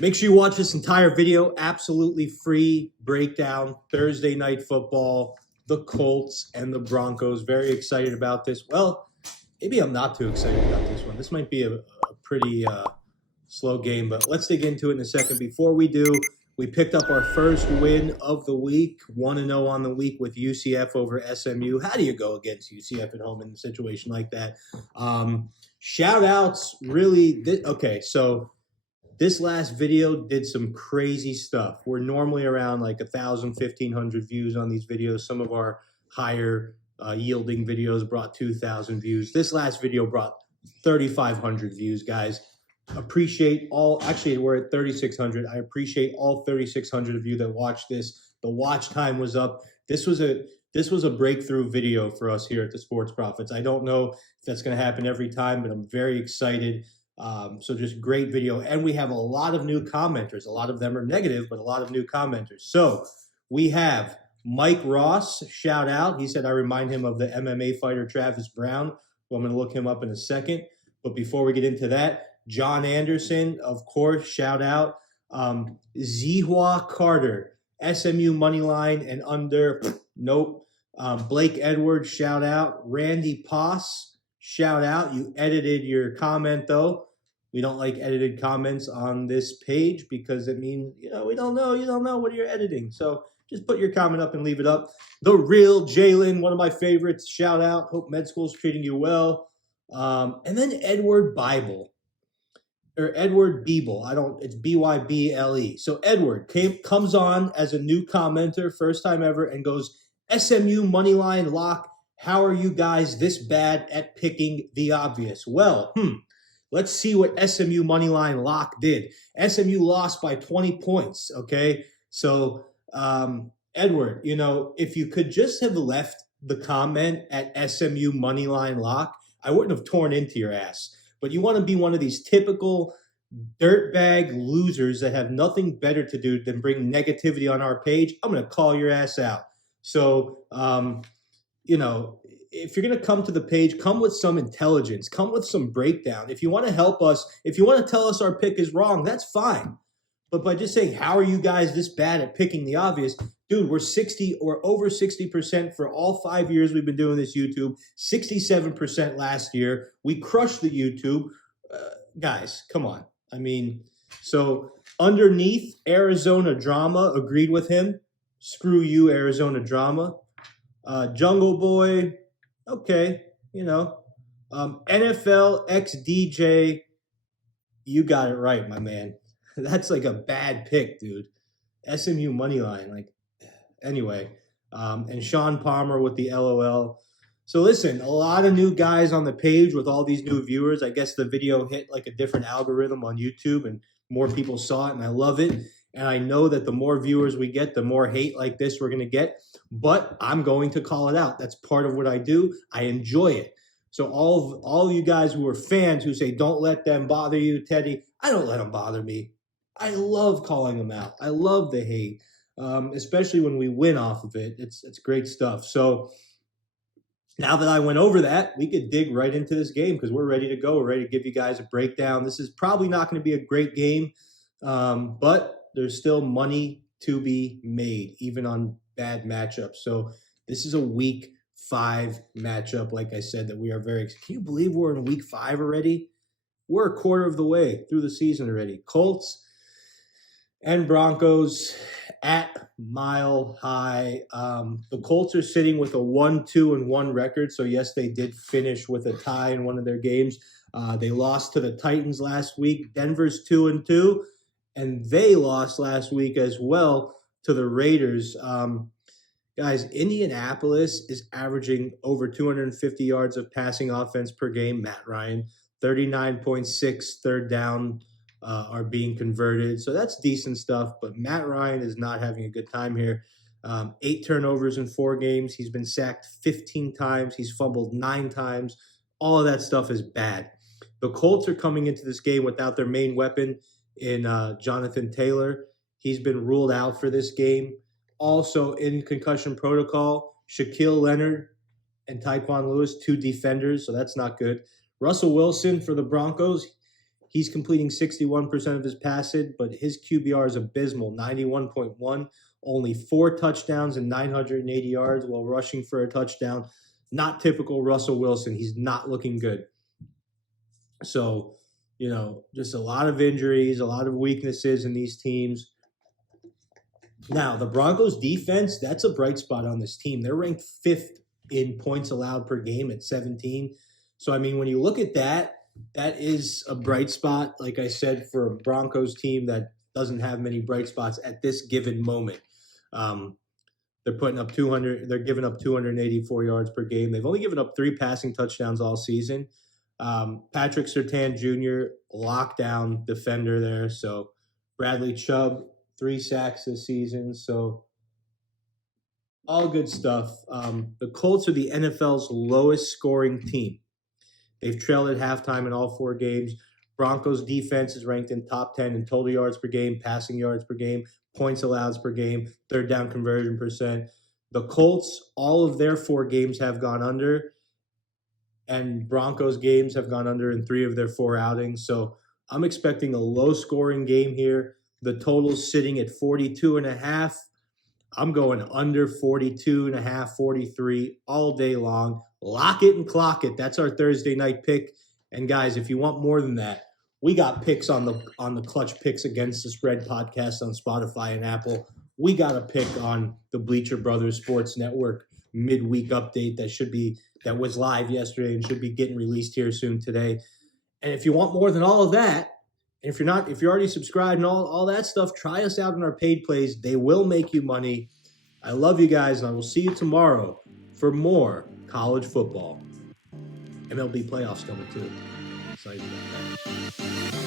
Make sure you watch this entire video. Absolutely free breakdown. Thursday night football, the Colts and the Broncos. Very excited about this. Well, maybe I'm not too excited about this one. This might be a pretty slow game, but let's dig into it in a second. Before we do, we picked up our first win of the week, 1-0 on the week with UCF over SMU. How do you go against UCF at home in a situation like that? Shout outs, really. Okay, so this last video did some crazy stuff. We're normally around like 1,000, 1,500 views on these videos. Some of our higher yielding videos brought 2,000 views. This last video brought 3,500 views, guys. Appreciate all. Actually, we're at 3,600. I appreciate all 3,600 of you that watched this. The watch time was up. This was a breakthrough video for us here at the Sports Prophets. I don't know if that's going to happen every time, but I'm very excited. So just great video. And we have a lot of new commenters. A lot of them are negative, but a lot of new commenters. So we have Mike Ross, shout out. He said, I remind him of the MMA fighter Travis Brown. Well, I'm going to look him up in a second. But before we get into that, John Anderson, of course, shout out. Zihua Carter, SMU money line and under, nope. Blake Edwards, shout out. Randy Poss, shout out. You edited your comment, though. We don't like edited comments on this page because it means, you don't know what you're editing. So just put your comment up and leave it up. The real Jalen, one of my favorites, shout out. Hope med school's treating you well. And then Edward Bible. Or Edward Beeble. It's Byble. So Edward comes on as a new commenter, first time ever, and goes, SMU moneyline lock. How are you guys this bad at picking the obvious? Well, let's see what SMU moneyline lock did. SMU lost by 20 points, okay? So, Edward, if you could just have left the comment at SMU moneyline lock, I wouldn't have torn into your ass. But you want to be one of these typical dirtbag losers that have nothing better to do than bring negativity on our page. I'm going to call your ass out. So, if you're going to come to the page, come with some intelligence, come with some breakdown. If you want to help us, if you want to tell us our pick is wrong, that's fine. But by just saying, how are you guys this bad at picking the obvious? Dude, we're 60 or over 60% for all 5 years we've been doing this YouTube, 67% last year. We crushed the YouTube. Guys, come on. I mean, so underneath, Arizona Drama agreed with him. Screw you, Arizona Drama. Jungle Boy, okay, NFL X DJ, you got it right, my man. That's like a bad pick, dude. SMU moneyline, anyway. And Sean Palmer with the LOL. So listen, a lot of new guys on the page with all these new viewers. I guess the video hit like a different algorithm on YouTube and more people saw it, and I love it. And I know that the more viewers we get, the more hate like this we're going to get. But I'm going to call it out. That's part of what I do. I enjoy it. So all you guys who are fans who say, don't let them bother you, Teddy, I don't let them bother me. I love calling them out. I love the hate, especially when we win off of it. It's great stuff. So now that I went over that, we could dig right into this game because we're ready to go. We're ready to give you guys a breakdown. This is probably not going to be a great game, but there's still money to be made, even on bad matchups. So this is a week 5 matchup, like I said, that we are very – can you believe we're in week 5 already? We're a quarter of the way through the season already. Colts and Broncos at Mile High. The Colts are sitting with a 1-2-1 record. So, yes, they did finish with a tie in one of their games. They lost to the Titans last week. Denver's 2-2. And they lost last week as well to the Raiders. Guys, Indianapolis is averaging over 250 yards of passing offense per game. Matt Ryan, 39.6 third down are being converted. So that's decent stuff. But Matt Ryan is not having a good time here. 8 turnovers in 4 games. He's been sacked 15 times. He's fumbled 9 times. All of that stuff is bad. The Colts are coming into this game without their main weapon in Jonathan Taylor. He's been ruled out for this game. Also in concussion protocol, Shaquille Leonard and Tyquan Lewis, 2 defenders, so that's not good. Russell Wilson for the Broncos, He's completing 61% of his passes, but his QBR is abysmal, 91.1. Only 4 touchdowns and 980 yards while rushing for a touchdown. Not typical Russell Wilson. He's not looking good. So, just a lot of injuries, a lot of weaknesses in these teams. Now, the Broncos defense, that's a bright spot on this team. They're ranked 5th in points allowed per game at 17. So, when you look at that, that is a bright spot, like I said, for a Broncos team that doesn't have many bright spots at this given moment. They're putting up 200. They're giving up 284 yards per game. They've only given up 3 passing touchdowns all season. Patrick Surtain Jr., lockdown defender there. So Bradley Chubb, 3 sacks this season. So all good stuff. The Colts are the NFL's lowest scoring team. They've trailed at halftime in all 4 games. Broncos defense is ranked in top 10 in total yards per game, passing yards per game, points allowed per game, third down conversion percent. The Colts, all of their 4 games have gone under, and Broncos games have gone under in 3 of their 4 outings. So I'm expecting a low-scoring game here. The total's sitting at 42.5. I'm going under 42.5, 43 all day long. Lock it and clock it. That's our Thursday night pick. And guys, if you want more than that, we got picks on the Clutch Picks Against the Spread podcast on Spotify and Apple. We got a pick on the Bleacher Brothers Sports Network midweek update that was live yesterday and should be getting released here soon today. And if you want more than all of that, and if you're already subscribed and all that stuff, try us out on our paid plays. They will make you money. I love you guys, and I will see you tomorrow for more college football. MLB playoffs coming too. Excited about that.